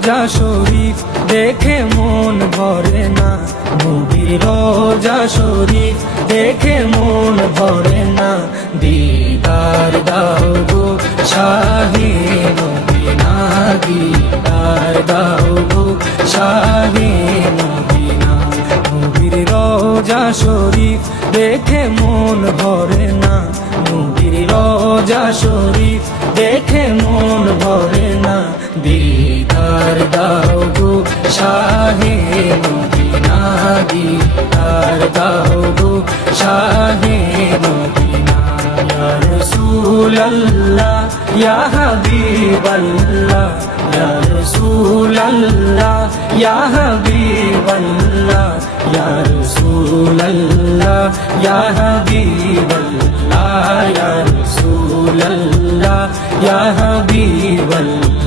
রোজা শরীফ দেখে মন ভরে না, নবীর রোজা শরীফ দেখে মন ভরে না। দিদার দাও গো শাহে মদিনা, দিদার দাও গো শাহে মদিনা। নবীর রোজা শরীফ দেখে মন ভরে না, নবীর রোজা শরীফ দেখে মন ভরে না। দিদার দাও গো শাহে মদিনা, দিদার দাও গো শাহে মদিনা। ইয়া রাসূলুল্লাহ ইয়া হাবিবাল্লাহ, ইয়া রাসূলুল্লাহ ইয়া হাবিবাল্লাহ, ইয়া রাসূলুল্লাহ ইয়া হাবিবাল্লাহ, ইয়া রাসূলুল্লাহ ইয়া হাবিবাল্লাহ।